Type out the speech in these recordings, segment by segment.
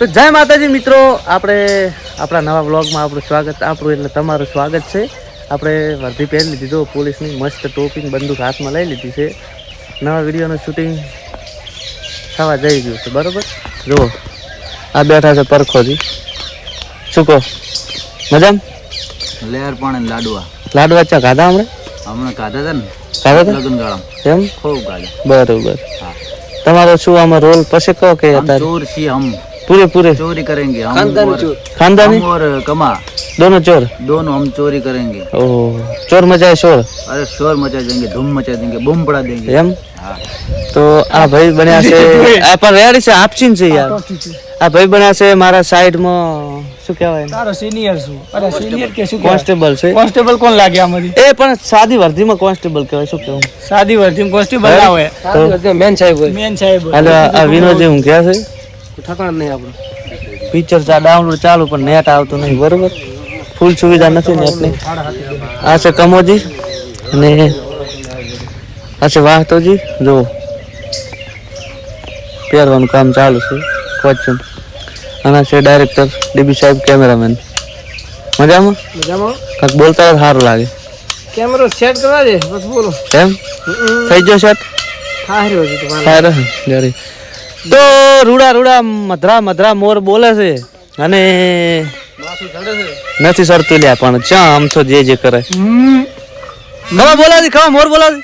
તો જય માતાજી મિત્રો, આપણે આપણા નવા વ્લોગમાં આપણું સ્વાગત, આપણું એટલે તમારું સ્વાગત છે. આપણે વર્ધી પહેરી લીધી તો પોલીસની મસ્ત ટોપી બંદૂક હાથમાં લઈ લીધી છે. નવા વિડીયોનું શૂટિંગ થવા જઈ ગયું છે. બરાબર, જુઓ આ બેઠા છે પરખોજી. શું કહો, મજામાં? લેર પણ લાડવા ચા ખાધા હમણાં ખાધા હતા ને, ખાધા હતા લગન ગાળા એમ? ખૂબ ગાળા. બરોબર. તમારો શું આમાં રોલ પછી કહો કે चोर सी हम पूरे चोरी करेंगे हम खानदानी और कमा दोनों चोर हम चोरी करेंगे. ओह, चोर मचाए शोर. अरे शोर मचा देंगे, धूम मचा देंगे, बूम पड़ा देंगे. એમ? તો આ ભાઈ બન્યા છે, આ પણ રેડી છે, આપચીન છે યાર. આ ભાઈ બન્યા છે મારા સાઈડમાં, શું કહેવાય, તારો સિનિયર છું. અરે સિનિયર કે શું? કોન્સ્ટેબલ છે. કોન્સ્ટેબલ કોણ લાગે આમાંથી? એ પણ સાદી વર્ધીમાં કોન્સ્ટેબલ કહેવાય. શું કહેવું? સાદી વર્ધીમાં કોન્સ્ટેબલ ના હોય, મેન સાહેબ હોય. મેન સાહેબ હોય. હાલો, આ વિનોદ હું કહે છે ઠકાણ નહીં આપણું. પિક્ચર ડાઉનલોડ ચાલુ પણ નેટ આવતું નહીં. બરોબર, ફૂલ સુવિધા નથી નેટની. આ છે કમોજી અને આ છે વાહતોજી. જો પહેરવાનું કામ ચાલુ છે, કોચું. અને છે ડાયરેક્ટર ડીબી સાહેબ, કેમેરામેન. મજામાં? મજામાં. કાંઈક બોલતા હોય સારું લાગે. કેમેરો સેટ કરવા દે બસ, બોલો. એમ થઈ ગયો સેટ? હાર્યો છે તમારે. સારું જરી. તો રૂડા મધરા મોર બોલે છે અને નથી સરતું લ્યા, પણ ચા આમ તો જે કરે. ખવા બોલાવી, ખવા મોર બોલાવી.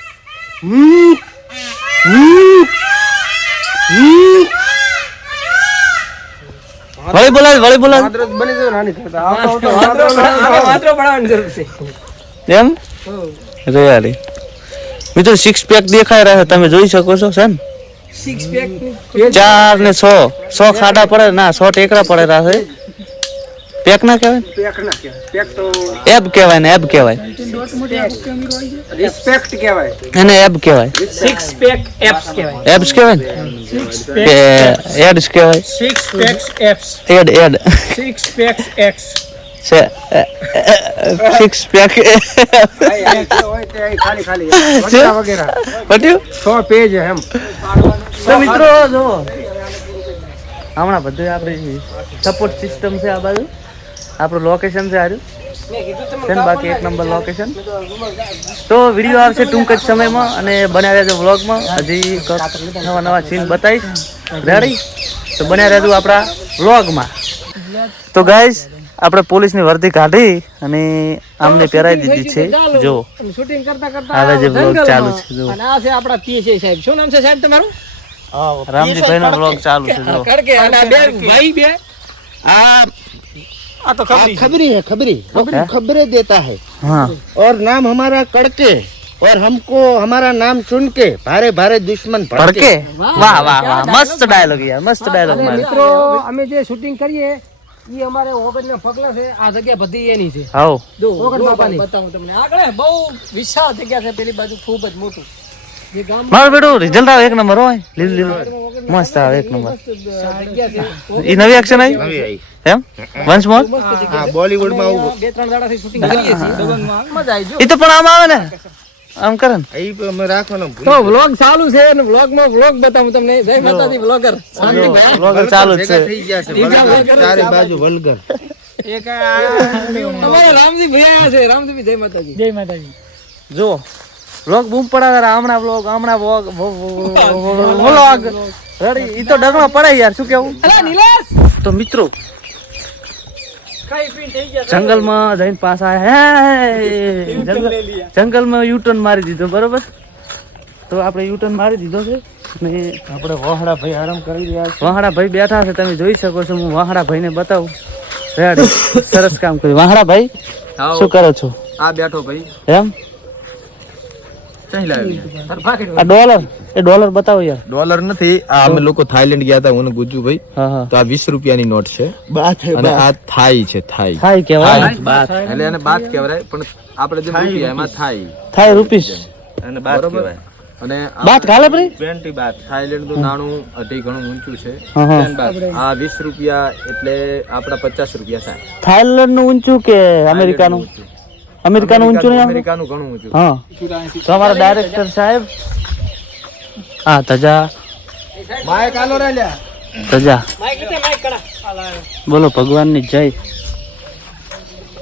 વળી બોલાવી બની ગયો નાની કરતા. માત્ર બનાવવાની જરૂર છે. એમ રેડી મિત્રો, 6 પેક દેખાઈ રહ્યા, તમે જોઈ શકો છો છે ને. 6 પેક 4 ને 100 ખાડા પડે ના, 100 ટેકરા પડેલા છે. પેક ના કહેવાય, પેક ના કહેવાય. પેક તો એબ કહેવાય ને, એબ કહેવાય, રિસ્પેક્ટ કહેવાય. એને એબ કહેવાય, 6 પેક એપ્સ કહેવાય. એબ્સ કહેવાય ને, કે એડ્સ કહેવાય. 6 પેક એપ્સ. એડ 6 પેક એક્સ. છે 6 પેક ખાલી વગેરે પટ્યું 100 પેજ એમ. તો મિત્રો જો હમણાં બધું આપણી સપોર્ટ સિસ્ટમ છે. આ બાજુ આપણું લોકેશન છે, આર્યું છે ને, બાકી એક નંબર લોકેશન. તો વિડીયો આવશે ટૂંક જ સમયમાં અને બન્યા રહેજો વ્લોગમાં. હજી નવા સીન બતાવીશ. રેડી? તો બન્યા રહેજો આપણા વ્લોગમાં. તો ગાઈઝ, આપણે પોલીસની વર્દી કાઢી અને આમને પહેરાવી દીધી છે. જો શૂટિંગ કરતા હવે જે વ્લોગ ચાલુ છે, જો અને આ છે આપણા પીએસઆઈ સાહેબ. શું નામ છે સાહેબ તમારું? રામજીભાઈ નો વ્લોગ ચાલુ છે. જો કડકે અને આ બે ભાઈ બે આ तो खबरी है, खबरें देता है. हाँ, और नाम हमारा कड़के, और हमको हमारा नाम सुन के भारे भारे दुश्मन ભડકે. વાહ વાહ વાહ, મસ્ત ડાયલોગ યાર, મસ્ત ડાયલોગ મારે. મિત્રો અમે જે શૂટિંગ કરીએ ઈ અમારે ઓગણના પગલા છે. આ જગ્યા બધી એની છે. હાઉ જો ઓગણ બાપાની બતાવું તમને. આગળ બહુ વિશાળ જગ્યા છે, પેલી બાજુ ખૂબ જ મોટું. જે ગામ મારું બેટું રિઝલ્ટ આવે એક નંબર હોય, લીલું મસ્ત આવે એક નંબર. જગ્યા છે. ઈ નવી એક્શન આવી એમ વન્સ મોર. बॉलीवुड में आऊं 2-3 દાડાથી શૂટિંગ કરીએ છીએ. દબંગમાં મજા આવી જો. ઈ તો પણ આમ આવે ને, આમ કરે ને. मैं राखવાનો તો વ્લોગ ચાલુ છે અને વ્લોગમાં વ્લોગ બતાવું તમને. જય માતાજી બ્લોગર શાંતિભાઈ. વ્લોગ ચાલુ જ છે. થઈ ગયા છે વલગર, ચારે બાજુ વલગર. એક અમારા રામજી ભાઈ આયા છે. રામજી જય માતાજી. જય માતાજી. જો વ્લોગ બૂમ પડાવે, હમણાં વ્લોગ રેડી. ઈ તો ડગમાં પડે યાર, શું કેવું. અલા નિલેશ, તો મિત્રો ખાઈ પીને થઈ ગયા. જંગલમાં જઈને પાછા જંગલમાં યુટર્ન મારી દીધો. બરોબર, તો આપણે યુટર્ન મારી દીધો છે ને આપણે વહાડા ભાઈ આરામ કરી રહ્યા છે. વહાડા ભાઈ બેઠા છે, તમે જોઈ શકો છો. હું વહાડા ભાઈને બતાવું. રેડી, સરસ કામ કર્યું. વહાડા ભાઈ શું કરો છો? આ બેઠો ભાઈ એમ ચઈ લાવી. આ ડોલર બતાવો યાર. ડોલર નથી, આ અમે લોકો થાઈલેન્ડ ગયા હતા, હું ગુજુ ભાઈ. હા હા, તો આ 20 રૂપિયાની નોટ છે बात है અને આ થાઈ છે, થાઈ. થાય કેવાય એટલે એને બાત કહેવાય, પણ આપણે જે રૂપિયા એમાં થાઈ થાય રૂપીસ અને બાત કહેવાય. અને બાત કાલે પડી 20 બાત. થાઈલેન્ડ નું નાણું અઢી ઘણું ઊંચું છે. હા હા. 10 બાત. આ 20 રૂપિયા એટલે આપડા 50 રૂપિયા થાય. થાઈલેન્ડ નું ઊંચું કે અમેરિકાનું? અમેરિકાનું ઊંચું નહીં? અમેરિકાનું ઘણું ઊંચું. હા, તો અમારા ડાયરેક્ટર સાહેબ આ તજા माइक आलो रे ल्या તજા માઈક લીધે માઈક કડા. બોલો ભગવાનની જય.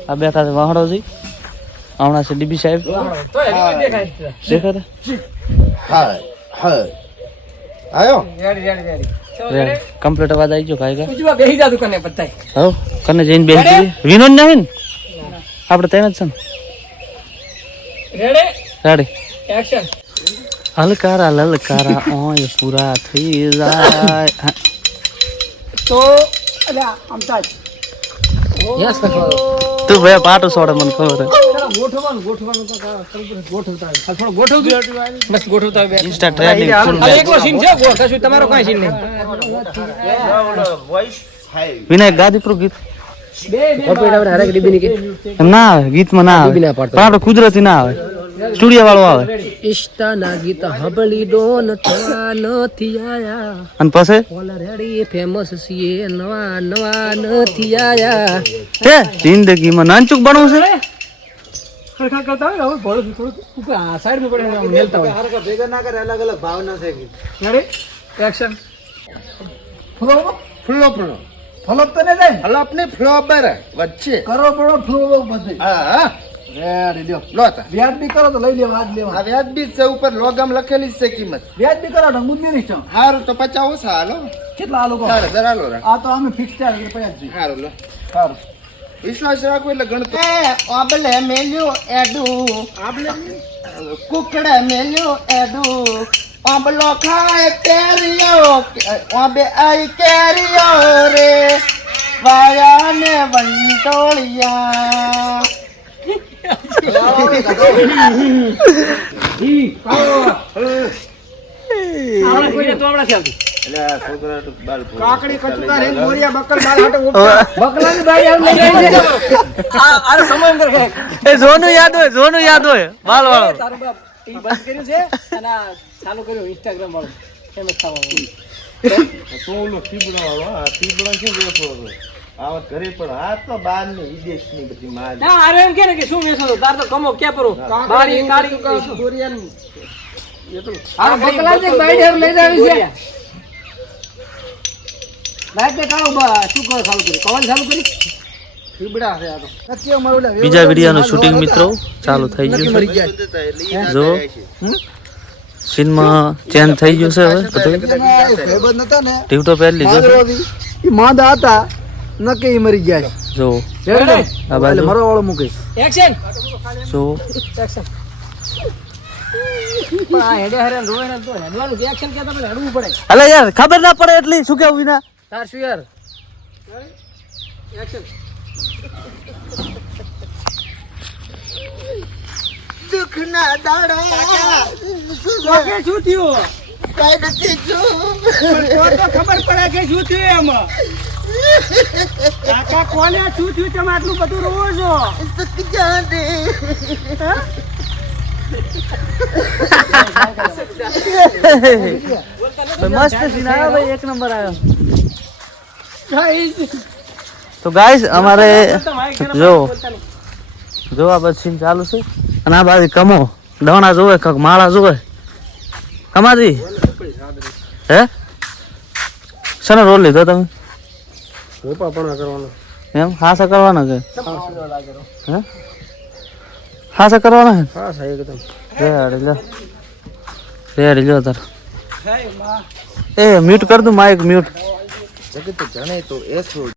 આ બેઠા છે વાહડોજી, હમણાં છે ડીબી સાહેબ. દેખાતા હાય હાય આયો કમ્પ્લીટ અવાજ આવી ગયો ભાઈ કા. ઉજવા બેહી જા દુકાને બતાય. હવ કને જઈને બેસી જઈએ. વિનોદ નહીં ને આપણે ત્યાં જ છે ને. Ready ready action. હલકારા લલકારા ઓય પૂરા થઈ જાય. તો અલ્યા આમતા જ યસ તું ભાઈ પાટો સોડે મને ખબર હે. ગોઠવવાનું તો ગોઠવતા હોય. થોડો ગોઠવજો મસ્ત ગોઠવતા હોય. ઇન્સ્ટા ટ્રેન્ડિંગ ફૂલ ખાલી એકલો સીન છે કશું તમારો કાંઈ સીન નહીં. વોઇસ હાય વિનાયક ગાદી પર ગીત એમ ના આવે, ગીતમાં ના આવે, પણ આપણે કુદરતી ના આવે, સ્ટુડિયો વાળો આવે. ઇષ્ટાના ગીત હબલી ડોન થવા નથી આયા. અને પછી ઓલરેડી ફેમસ છીએ નવા નવા નથી આયા. હે જિંદગીમાં નાનચુક બનવું છે. ખરખા કરતા હોય હવે ભોળું થોડું ઉપર આ સાઈડ માં પડે મેલતા હોય. ભેગા ના કરે અલગ અલગ ભાવના છે કે ready action. Flow flow flop તો ને જાય ફ્લોપ ને ફ્લોબર વચ્ચે કરો પડો ફ્લો બધે હા રેડી લ્યો લો તા વ્યાજ બી કરો તો લઈ લેવા આજ લેવા આ વ્યાજ બી છે ઉપર લોગામ લખેલી છે કિંમત વ્યાજ બી કરો ઢંગુદ બી નહીં હારું તો 50 ઓછા હાલો કેટલા હાલો કો હાલો આ તો અમે ફિક્સ ચાર્જ 50 હારું લો હારું વિશ્વાસ રાખો એટલે ગણતો ઓબલે મેલ્યો એડુ આબલે કુકડા મેલ્યો એડુ ઓબલો ખાય કેરિયો ઓબે આઈ કેરિયો રે વાયા ને વંટોળિયા કાકડી કચુકા રે મોરિયા બકલ બાલ હાટે બકલાની બાઈ આવ લઈ જાય છે. આ સમય અંદર એ જોનું યાદ હોય બાલ વાળો. તારું બાપ ઈ બંધ કર્યું છે અને આ ચાલુ કર્યું ઇન્સ્ટાગ્રામ વાળું ફેમસ થવાનું. તો ઓલો ટીબડા વાળો આ ટીબડા કેમ બેઠો હતો આવત ઘરે પણ આ તો બહાર ની વિદેશ ની બધી માલ ના અરે એમ કે ને કે શું વેચો છો તાર તો કમો ક્યાં પરો બારી કાળી કોરિયન આ બકલાની બાઈ હેર લઈ જાવી છે. બાઈ તે કાળો બા શું કરો ચાલુ કરી કવન ચાલુ કરી ટીબડા છે આ તો સત્ય મારું બીજા વિડિયોનું શૂટિંગ મિત્રો ચાલુ થઈ ગયું છે. જો સીનમાં ચેન્જ થઈ ગયું છે હવે બધું. ભાઈબંધ નતા ને ટીવટો પહેરી લીધો છે. ઈ માંદા હતા નકે ઈ મરી ગયા જો રેડી આ બાજુ મરવા વાળો મુકેશ એક્શન. જો એક્શન. આ હેડે હરે રોય ને તો હેડવાનું એક્શન કે તમને હેડવું પડે. અલે યાર ખબર ના પડે એટલી શું કેવું વિના. તાર શું યાર એક્શન. દુઃખ ના દાડા કે શું થયું કઈ નથી જો તો ખબર પડે કે શું થયું એમાં કાકા કોને શું થયું તમે આટલું બધું રોવો છો સુખ જાને મસ્ત સીન આવ્યો ભાઈ, એક નંબર આવ્યો. તો ગાઈસ અમારે જો આ બસ સીન ચાલુ છે અને આ બાજુ કમો દોણા જોવે કક માળા જોવે કમાતી હે શેનો રોલ લીધો તમે? એમ હાસા કરવાનો કે હે હાસા કરવાનો હે? રેડી લો તાર. એ મ્યુટ કર દઉં માઇક મ્યુટ. જગત જાણે તો એસો